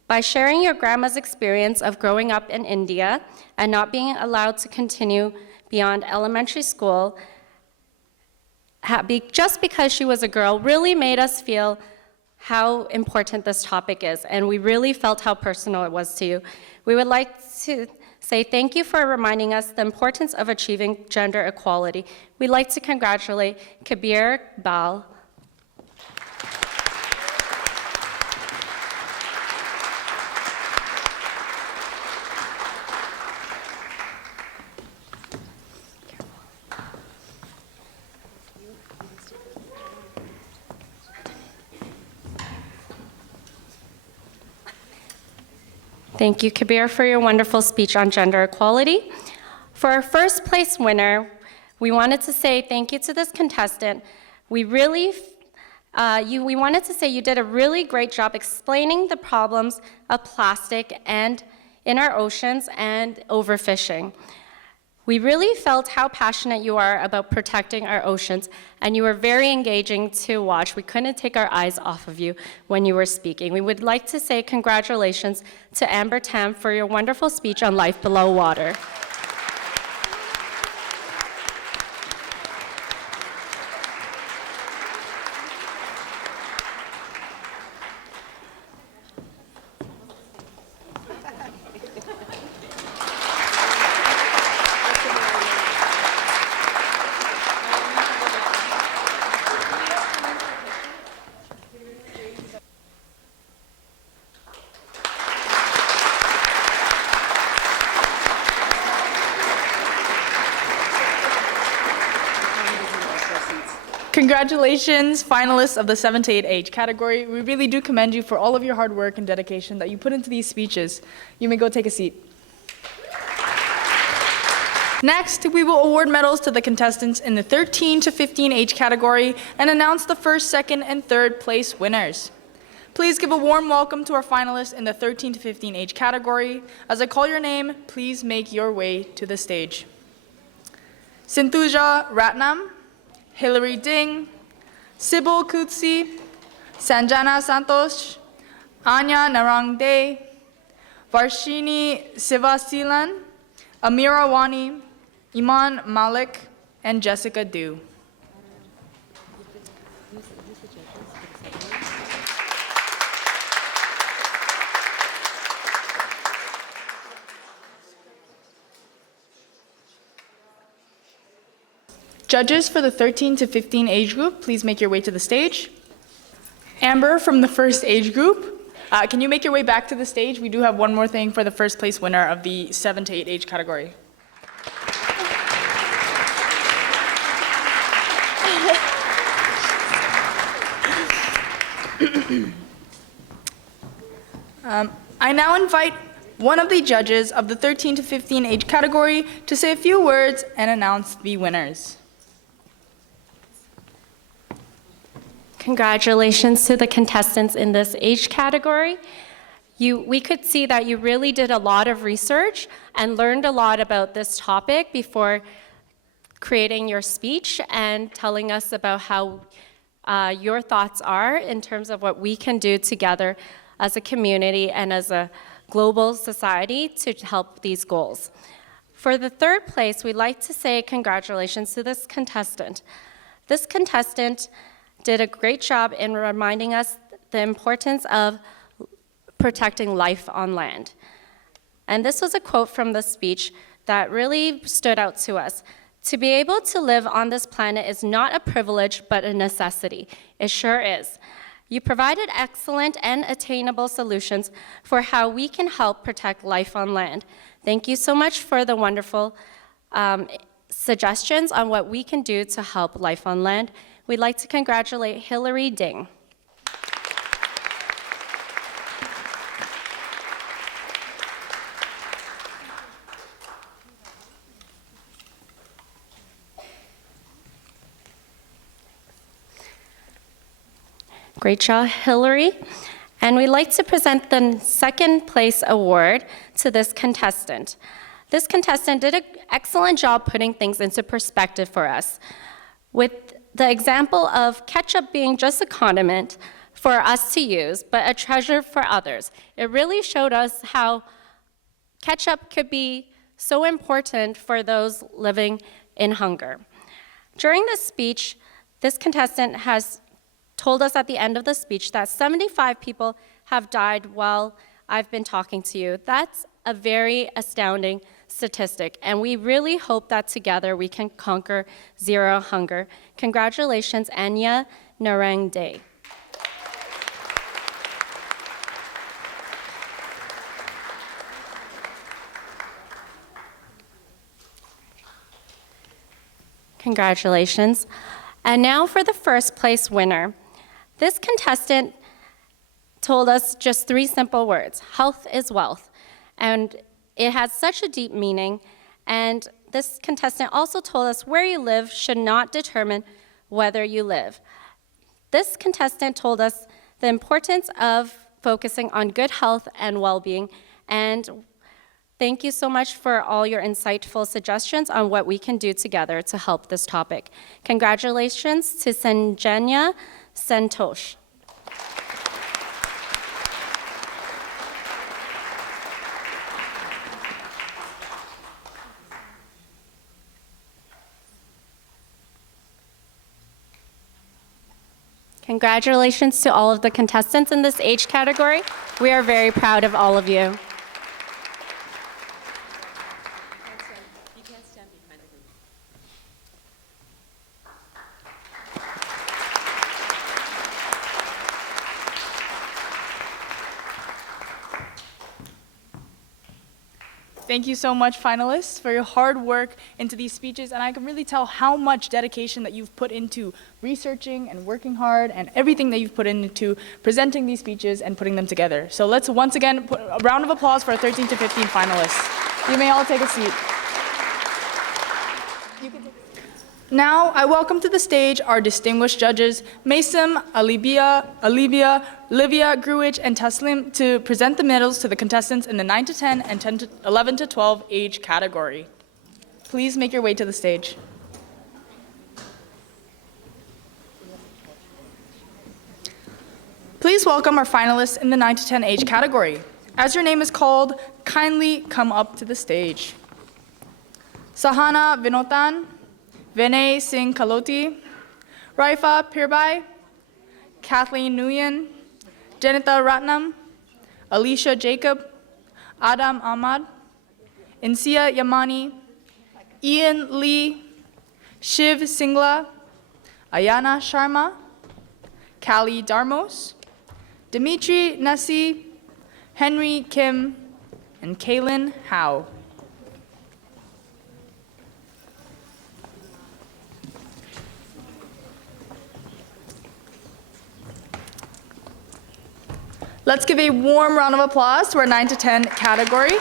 By sharing your grandma's experience of growing up in India and not being allowed to continue beyond elementary school, just because she was a girl, really made us feel how important this topic is, and we really felt how personal it was to you. We would like to say thank you for reminding us the importance of achieving gender equality. We'd like to congratulate Kabir Bal. Thank you, Kabir, for your wonderful speech on gender equality. For our first place winner, we wanted to say thank you to this contestant. We wanted to say you did a really great job explaining the problems of plastic and in our oceans and overfishing. We really felt how passionate you are about protecting our oceans, and you were very engaging to watch. We couldn't take our eyes off of you when you were speaking. We would like to say congratulations to Amber Tam for your wonderful speech on life below water. Congratulations, finalists of the 7 to 8 age category. We really do commend you for all of your hard work and dedication that you put into these speeches. You may go take a seat. Next, we will award medals to the contestants in the 13 to 15 age category and announce the first, second, and third place winners. Please give a warm welcome to our finalists in the 13 to 15 age category. As I call your name, please make your way to the stage. Sinthuja Ratnam, Hilary Ding, Sybil Kutsi, Sanjana Santosh, Anya Narangde, Varshini Sivasilan, Amira Wani, Iman Malik, and Jessica Du. Judges for the 13 to 15 age group, please make your way to the stage. Amber from the first age group, can you make your way back to the stage? We do have one more thing for the first place winner of the 7 to 8 age category. I now invite one of the judges of the 13 to 15 age category to say a few words and announce the winners. Congratulations to the contestants in this age category. We could see that you really did a lot of research and learned a lot about this topic before creating your speech and telling us about how your thoughts are in terms of what we can do together as a community and as a global society to help these goals. For the third place, we'd like to say congratulations to this contestant. This contestant did a great job in reminding us the importance of protecting life on land. And this was a quote from the speech that really stood out to us. To be able to live on this planet is not a privilege, but a necessity. It sure is. You provided excellent and attainable solutions for how we can help protect life on land. Thank you so much for the wonderful suggestions on what we can do to help life on land. We'd like to congratulate Hillary Ding. Great job, Hillary. And we'd like to present the second place award to this contestant. This contestant did an excellent job putting things into perspective for us, with the example of ketchup being just a condiment for us to use, but a treasure for others. It really showed us how ketchup could be so important for those living in hunger. During this speech, this contestant has told us at the end of the speech that 75 people have died while I've been talking to you. That's a very astounding statistic, and we really hope that together we can conquer zero hunger. Congratulations, Anya Narang Day. Congratulations. And now for the first place winner. This contestant told us just 3 simple words: health is wealth. And it has such a deep meaning. And this contestant also told us where you live should not determine whether you live. This contestant told us the importance of focusing on good health and well-being. And thank you so much for all your insightful suggestions on what we can do together to help this topic. Congratulations to Sanjanya Santosh. Congratulations to all of the contestants in this age category. We are very proud of all of you. Thank you so much, finalists, for your hard work into these speeches, and I can really tell how much dedication that you've put into researching and working hard and everything that you've put into presenting these speeches and putting them together. So let's once again put a round of applause for our 13 to 15 finalists. You may all take a seat. Now, I welcome to the stage our distinguished judges, Mason, Livia, Gruich, and Taslim, to present the medals to the contestants in the 9 to 10 and 11 to 12 age category. Please make your way to the stage. Please welcome our finalists in the 9 to 10 age category. As your name is called, kindly come up to the stage. Sahana Vinotan, Vinay Singh Kaloti, Raifa Pirbai, Kathleen Nguyen, Janita Ratnam, Alicia Jacob, Adam Ahmad, Insia Yamani, Ian Lee, Shiv Singla, Ayana Sharma, Kali Darmos, Dimitri Nasi, Henry Kim, and Kaylin Howe. Let's give a warm round of applause to our 9 to 10 category.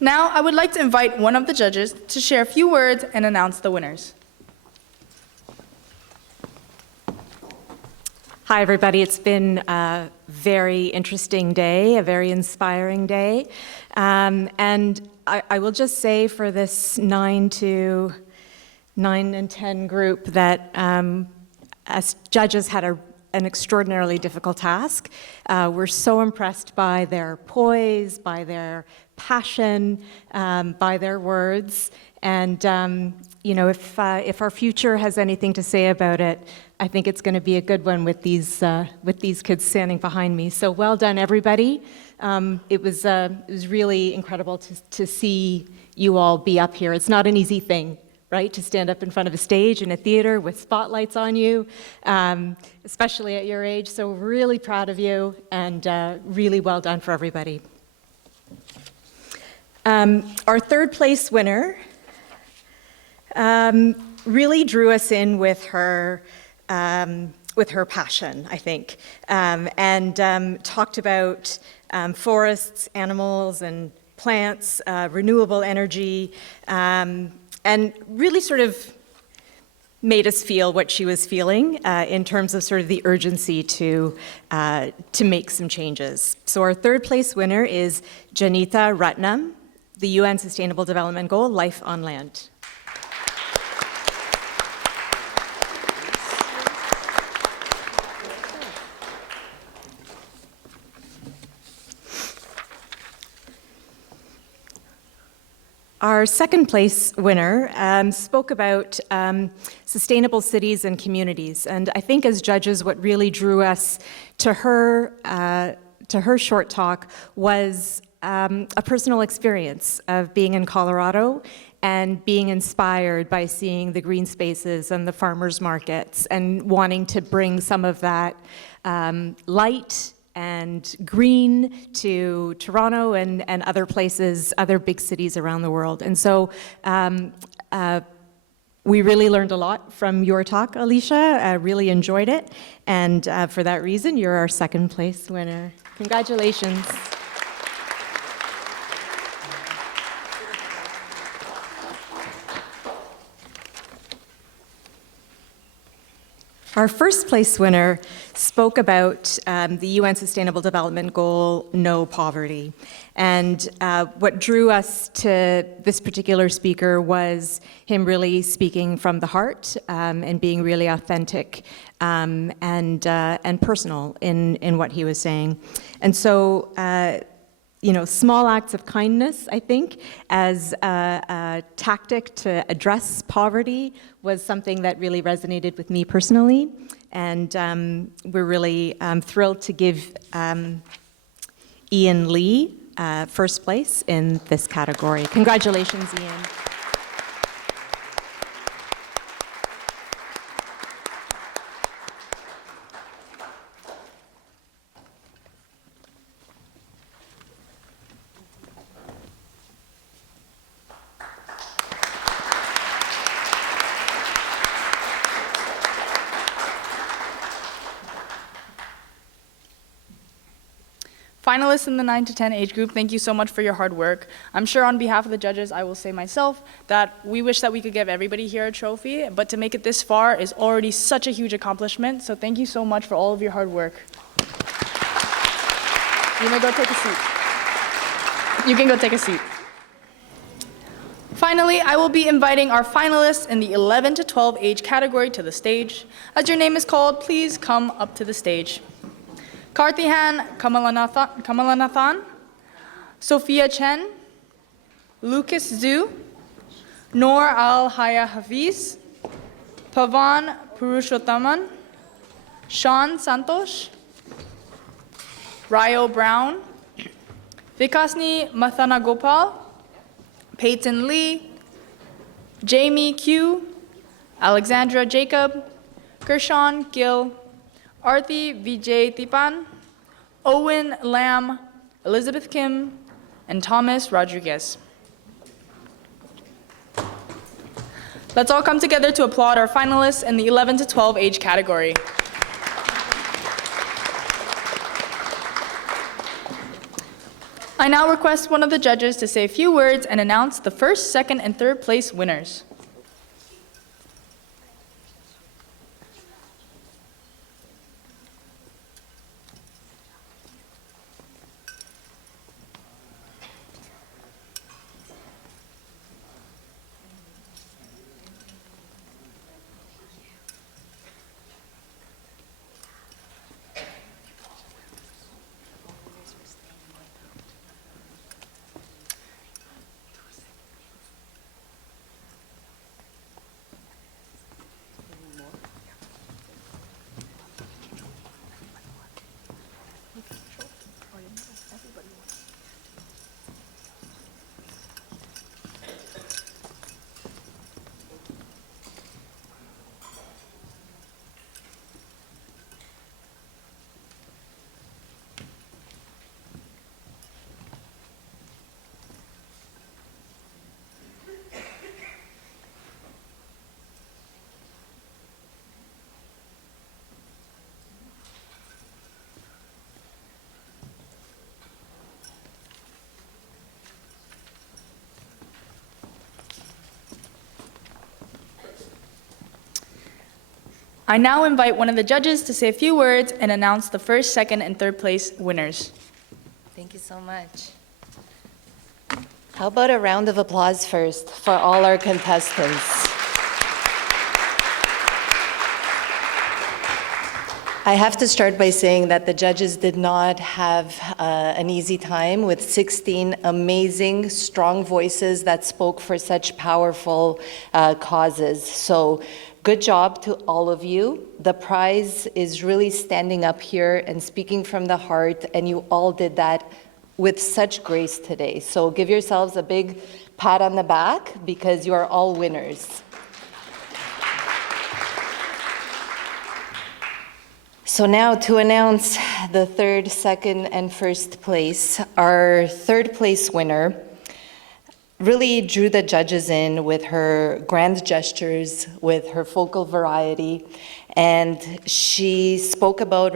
Now, I would like to invite one of the judges to share a few words and announce the winners. Hi, everybody. It's been a very interesting day, a very inspiring day. And I will just say for this 9 and 10 group that as judges had an extraordinarily difficult task. We're so impressed by their poise, by their passion, by their words. And, if our future has anything to say about it, I think it's going to be a good one with these kids standing behind me. So well done, everybody. It was really incredible to see you all be up here. It's not an easy thing, right, to stand up in front of a stage in a theater with spotlights on you, especially at your age. So really proud of you, and really well done for everybody. Our third place winner really drew us in with her passion, I think, and talked about forests, animals, and plants, renewable energy, and really sort of made us feel what she was feeling in terms of sort of the urgency to make some changes. So our third place winner is Janita Ratnam, the UN Sustainable Development Goal, Life on Land. Our second place winner spoke about sustainable cities and communities. And I think as judges, what really drew us to her short talk was a personal experience of being in Colorado and being inspired by seeing the green spaces and the farmers markets and wanting to bring some of that light and green to Toronto and other places, other big cities around the world. And so we really learned a lot from your talk, Alicia. I really enjoyed it. And for that reason, you're our second place winner. Congratulations. Our first place winner spoke about the UN Sustainable Development Goal, No Poverty. And what drew us to this particular speaker was him really speaking from the heart and being really authentic and personal in what he was saying. And so, small acts of kindness, I think, as a tactic to address poverty was something that really resonated with me personally. And we're really thrilled to give Ian Lee first place in this category. Congratulations, Ian. Finalists in the 9 to 10 age group, thank you so much for your hard work. I'm sure on behalf of the judges, I will say myself that we wish that we could give everybody here a trophy, but to make it this far is already such a huge accomplishment. So thank you so much for all of your hard work. You may go take a seat. You can go take a seat. Finally, I will be inviting our finalists in the 11 to 12 age category to the stage. As your name is called, please come up to the stage. Karthihan Kamalanathan, Sophia Chen, Lucas Zhu, Noor Al-Haya Hafiz, Pavan Purushothaman, Sean Santosh, Ryo Brown, Vikasni Mathanagopal, Peyton Lee, Jamie Q, Alexandra Jacob, Gershon Gill, Arthi Vijay Tipan, Owen Lam, Elizabeth Kim, and Thomas Rodriguez. Let's all come together to applaud our finalists in the 11 to 12 age category. I now request one of the judges to say a few words and announce the first, second, and third place winners. I now invite one of the judges to say a few words and announce the first, second, and third place winners. Thank you so much. How about a round of applause first for all our contestants? I have to start by saying that the judges did not have an easy time with 16 amazing, strong voices that spoke for such powerful causes. So good job to all of you. The prize is really standing up here and speaking from the heart, and you all did that with such grace today. So give yourselves a big pat on the back because you are all winners. So now to announce the third, second, and first place. Our third place winner really drew the judges in with her grand gestures, with her vocal variety, and she spoke about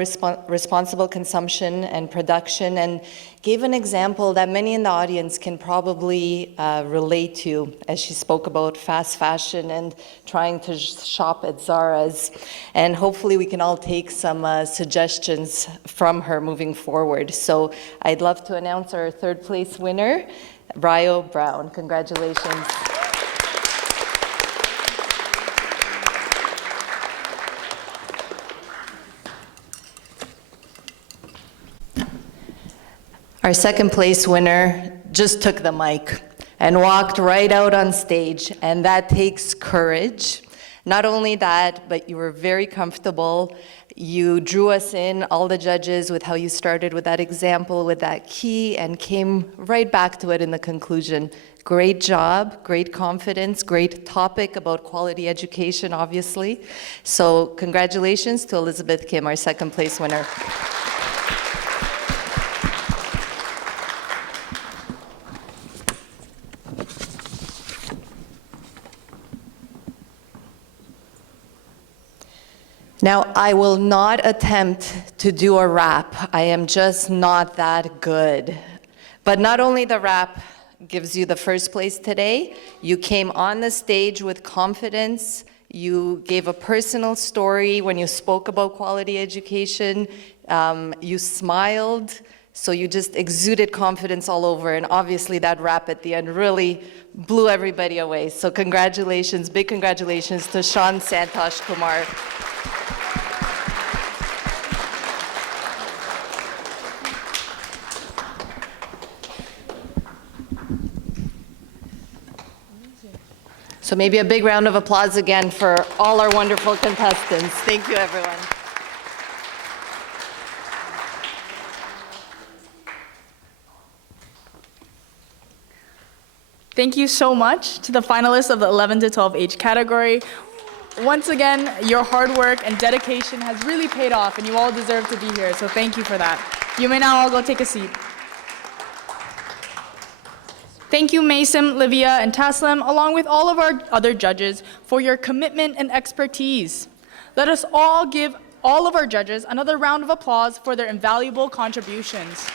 responsible consumption and production and gave an example that many in the audience can probably relate to as she spoke about fast fashion and trying to shop at Zara's. And hopefully we can all take some suggestions from her moving forward. So I'd love to announce our third place winner, Ryo Brown. Congratulations. Our second place winner just took the mic and walked right out on stage, and that takes courage. Not only that, but you were very comfortable. You drew us in, all the judges, with how you started with that example, with that key, and came right back to it in the conclusion. Great job, great confidence, great topic about quality education, obviously. So congratulations to Elizabeth Kim, our second place winner. Now, I will not attempt to do a rap. I am just not that good. But not only the rap gives you the first place today, you came on the stage with confidence, you gave a personal story when you spoke about quality education, you smiled, so you just exuded confidence all over, and obviously that rap at the end really blew everybody away. So congratulations, big congratulations to Sean Santosh Kumar. So maybe a big round of applause again for all our wonderful contestants. Thank you, everyone. Thank you so much to the finalists of the 11 to 12 age category. Once again, your hard work and dedication has really paid off, and you all deserve to be here, so thank you for that. You may now all go take a seat. Thank you, Mason, Livia, and Taslim, along with all of our other judges, for your commitment and expertise. Let us all give all of our judges another round of applause for their invaluable contributions.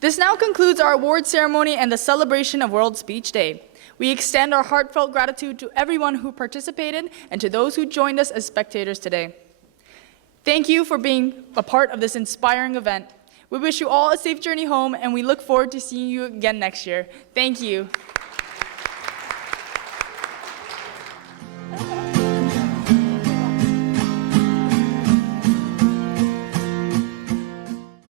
This now concludes our award ceremony and the celebration of World Speech Day. We extend our heartfelt gratitude to everyone who participated and to those who joined us as spectators today. Thank you for being a part of this inspiring event. We wish you all a safe journey home, and we look forward to seeing you again next year. Thank you.